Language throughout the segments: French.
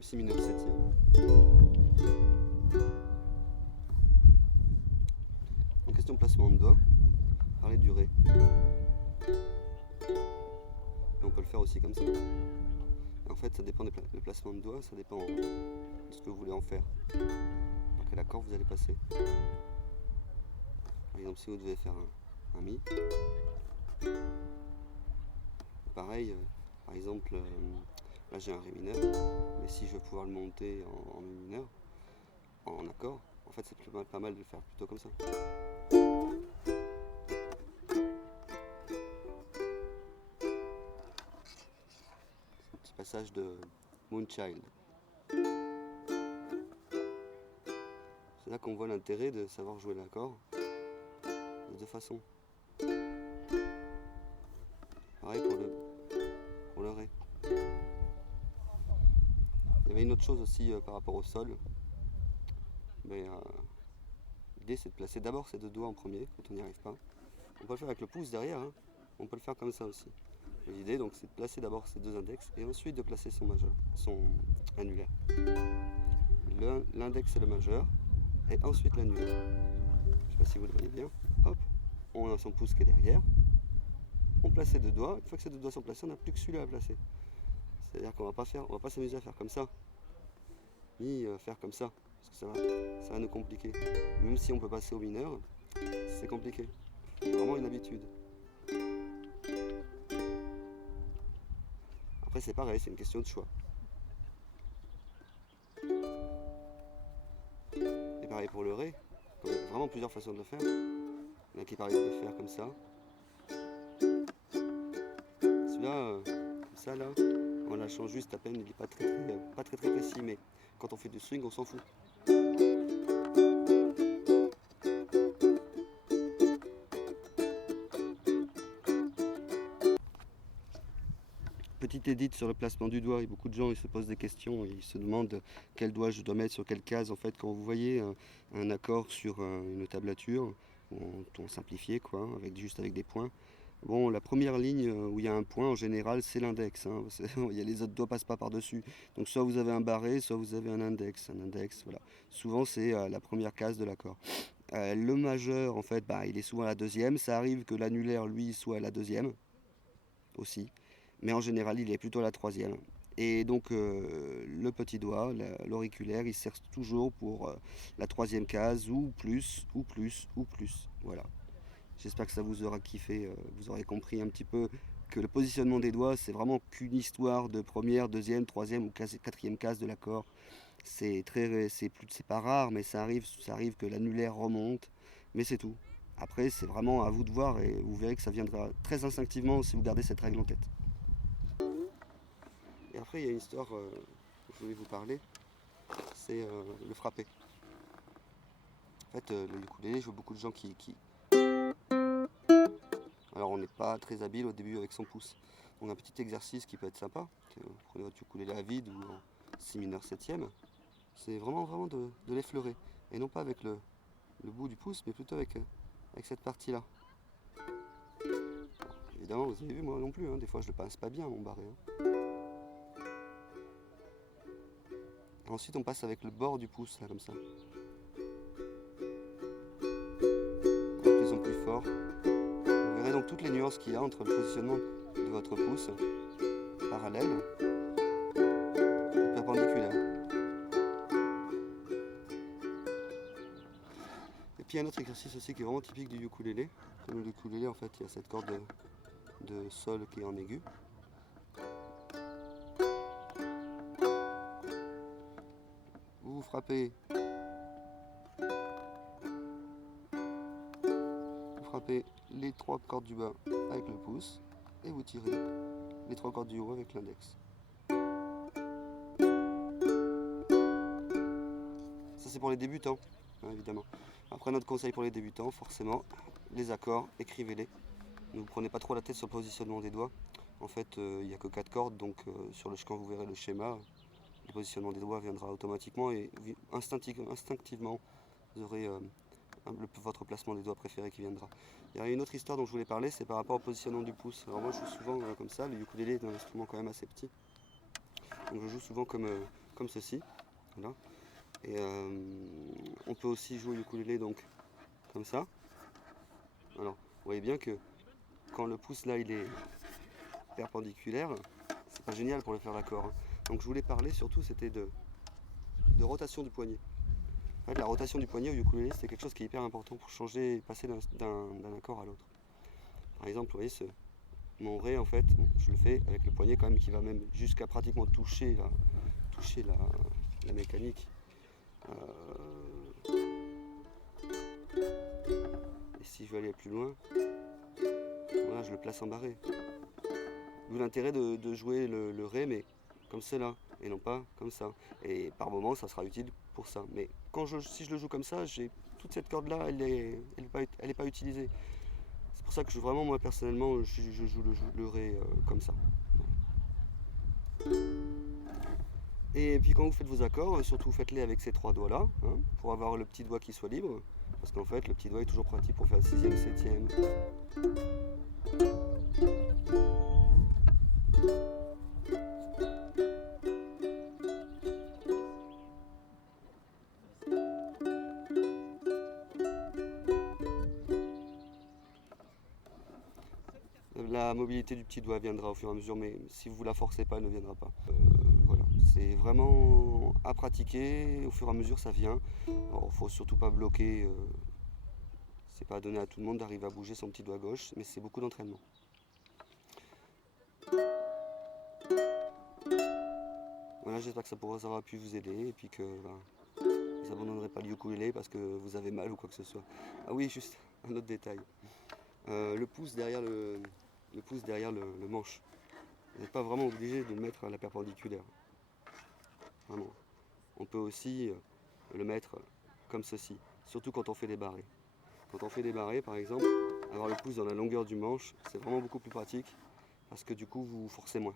si mineur septième. En question de placement de doigts, parler du ré. Et on peut le faire aussi comme ça. Et en fait, ça dépend du placement de doigts, ça dépend de ce que vous voulez en faire. Par quel accord vous allez passer. Par exemple, si vous devez faire un mi, pareil, par exemple, là j'ai un ré mineur, mais si je veux pouvoir le monter en mi mineur, en accord, en fait c'est pas mal de le faire plutôt comme ça. C'est un petit passage de Moonchild. C'est là qu'on voit l'intérêt de savoir jouer l'accord de deux façons. Pareil pour le ré. Il y avait une autre chose aussi par rapport au sol. Mais l'idée c'est de placer d'abord ses deux doigts en premier quand on n'y arrive pas. On peut le faire avec le pouce derrière, hein. On peut le faire comme ça aussi. L'idée donc c'est de placer d'abord ses deux index et ensuite de placer son annulaire. L'index et le majeur et ensuite l'annulaire. Je ne sais pas si vous le voyez bien. Hop, on a son pouce qui est derrière. On place ses deux doigts. Une fois que ces deux doigts sont placés, on n'a plus que celui-là à placer. C'est-à-dire qu'on va pas s'amuser à faire comme ça, ni faire comme ça, parce que ça va nous compliquer. Même si on peut passer au mineur, c'est compliqué. C'est vraiment une habitude. Après c'est pareil, c'est une question de choix. Et pareil pour le ré, il y a vraiment plusieurs façons de le faire. Il y en a qui parlent de le faire comme ça. Celui-là, comme ça là, on lâchant juste à peine, il n'est pas très précis, mais quand on fait du swing, on s'en fout. Petite édite sur le placement du doigt, et beaucoup de gens ils se posent des questions, ils se demandent quel doigt je dois mettre sur quelle case. En fait, quand vous voyez un accord sur une tablature, en ton simplifié quoi, juste avec des points, bon, la première ligne où il y a un point, en général, c'est l'index. Hein. Les autres doigts passent pas par-dessus. Donc soit vous avez un barré, soit vous avez un index. Voilà. Souvent, c'est la première case de l'accord. Le majeur, en fait, il est souvent à la deuxième. Ça arrive que l'annulaire, lui, soit à la deuxième aussi. Mais en général, il est plutôt à la troisième. Et donc, le petit doigt, l'auriculaire, il sert toujours pour la troisième case, ou plus, ou plus, ou plus. Voilà. J'espère que ça vous aura kiffé, vous aurez compris un petit peu que le positionnement des doigts, c'est vraiment qu'une histoire de première, deuxième, troisième ou quatrième case de l'accord. C'est pas rare, mais ça arrive que l'annulaire remonte, mais c'est tout. Après, c'est vraiment à vous de voir et vous verrez que ça viendra très instinctivement si vous gardez cette règle en tête. Et après, il y a une histoire que je voulais vous parler, c'est le frappé. En fait, le ukulélé, je vois beaucoup de gens qui Alors on n'est pas très habile au début avec son pouce. Donc un petit exercice qui peut être sympa, vous prenez votre ukulélé à vide ou en si mineur septième, c'est vraiment de l'effleurer. Et non pas avec le bout du pouce, mais plutôt avec cette partie-là. Évidemment, vous avez vu, moi non plus, hein, des fois je le passe pas bien mon barré. Hein. Ensuite on passe avec le bord du pouce, là, comme ça. De plus en plus fort. Vous verrez donc toutes les nuances qu'il y a entre le positionnement de votre pouce parallèle et perpendiculaire. Et puis il y a un autre exercice aussi qui est vraiment typique du ukulélé. Comme le ukulélé, en fait, il y a cette corde de sol qui est en aigu. Vous frappez les trois cordes du bas avec le pouce et vous tirez les trois cordes du haut avec l'index. Ça c'est pour les débutants, hein, évidemment. Après notre conseil pour les débutants, forcément, les accords, écrivez-les. Ne vous prenez pas trop la tête sur le positionnement des doigts. En fait, il n'y a que 4 cordes, donc quand vous verrez le schéma, le positionnement des doigts viendra automatiquement et instinctivement, vous aurez votre placement des doigts préféré qui viendra. Il y a une autre histoire dont je voulais parler, c'est par rapport au positionnement du pouce. Alors moi je joue souvent comme ça, le ukulélé est un instrument quand même assez petit. Donc je joue souvent comme comme ceci. Voilà. Et on peut aussi jouer au ukulélé donc comme ça. Alors, vous voyez bien que quand le pouce là il est perpendiculaire, c'est pas génial pour le faire l'accord. Hein. Donc je voulais parler surtout c'était de rotation du poignet. En fait, la rotation du poignet au ukulélé c'est quelque chose qui est hyper important pour changer et passer d'un accord à l'autre. Par exemple, vous voyez mon ré en fait, bon, je le fais avec le poignet quand même qui va même jusqu'à pratiquement toucher la mécanique. Et si je veux aller plus loin, voilà, je le place en barré. D'où l'intérêt de jouer le ré, mais comme cela, et non pas comme ça. Et par moment, ça sera utile pour ça. Mais si je le joue comme ça, j'ai toute cette corde-là, elle est pas utilisée. C'est pour ça que vraiment, moi personnellement, je joue le ré comme ça. Et puis quand vous faites vos accords, surtout faites-les avec ces trois doigts-là, hein, pour avoir le petit doigt qui soit libre. Parce qu'en fait, le petit doigt est toujours pratique pour faire le 6e, 7e. La mobilité du petit doigt viendra au fur et à mesure, mais si vous la forcez pas, elle ne viendra pas. Voilà, c'est vraiment à pratiquer, au fur et à mesure ça vient. Alors, faut surtout pas bloquer, c'est pas donné à tout le monde d'arriver à bouger son petit doigt gauche, mais c'est beaucoup d'entraînement. Voilà, j'espère que ça aura pu vous aider et puis que vous n'abandonnerez pas le ukulélé parce que vous avez mal ou quoi que ce soit. Ah oui, juste un autre détail. Le pouce derrière le manche. Vous n'êtes pas vraiment obligé de le mettre à la perpendiculaire. Vraiment. On peut aussi le mettre comme ceci, surtout quand on fait des barrés. Quand on fait des barrés, par exemple, avoir le pouce dans la longueur du manche, c'est vraiment beaucoup plus pratique parce que du coup, vous forcez moins.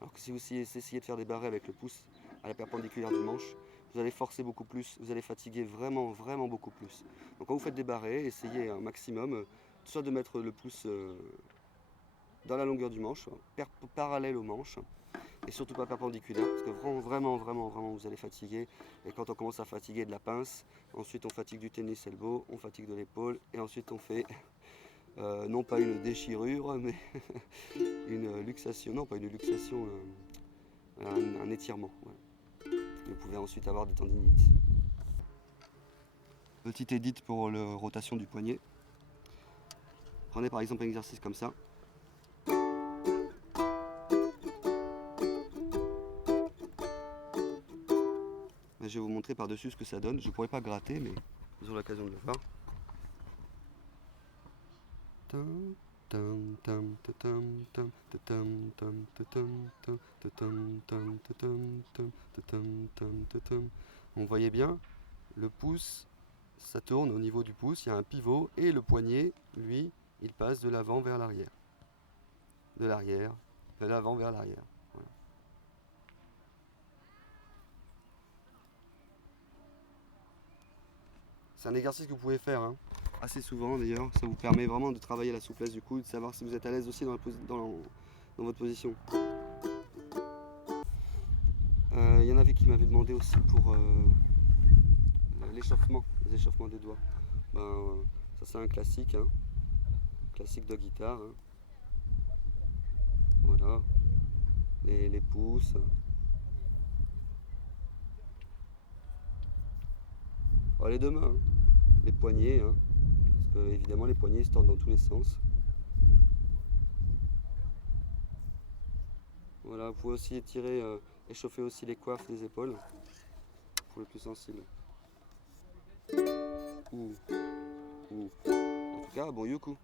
Alors que si vous essayez de faire des barrés avec le pouce à la perpendiculaire du manche, vous allez forcer beaucoup plus, vous allez fatiguer vraiment, vraiment beaucoup plus. Donc quand vous faites des barrés, essayez un maximum, soit de mettre le pouce dans la longueur du manche, parallèle au manche, et surtout pas perpendiculaire, parce que vraiment, vous allez fatiguer. Et quand on commence à fatiguer de la pince, ensuite on fatigue du tennis elbow, on fatigue de l'épaule, et ensuite on fait non pas une déchirure, mais une luxation, non pas une luxation, un étirement. Ouais. Vous pouvez ensuite avoir des tendinites. Petite édite pour la rotation du poignet. Prenez par exemple un exercice comme ça. Je vais vous montrer par-dessus ce que ça donne. Je ne pourrais pas gratter, mais vous aurez l'occasion de le voir. Vous voyez bien, le pouce, ça tourne au niveau du pouce, il y a un pivot, et le poignet, lui, il passe de l'avant vers l'arrière. De l'arrière, de l'avant vers l'arrière. Voilà. C'est un exercice que vous pouvez faire assez souvent d'ailleurs. Ça vous permet vraiment de travailler la souplesse du coude, de savoir si vous êtes à l'aise aussi dans votre position. Il y en avait qui m'avaient demandé aussi pour les échauffements des doigts. Ça c'est un classique, classique de guitare. Voilà, les pouces. Alors, les deux mains, les poignets, parce que évidemment les poignets se tordent dans tous les sens. Voilà, vous pouvez aussi étirer, échauffer aussi les coiffes des épaules pour le plus sensible. En tout cas, bon yuku.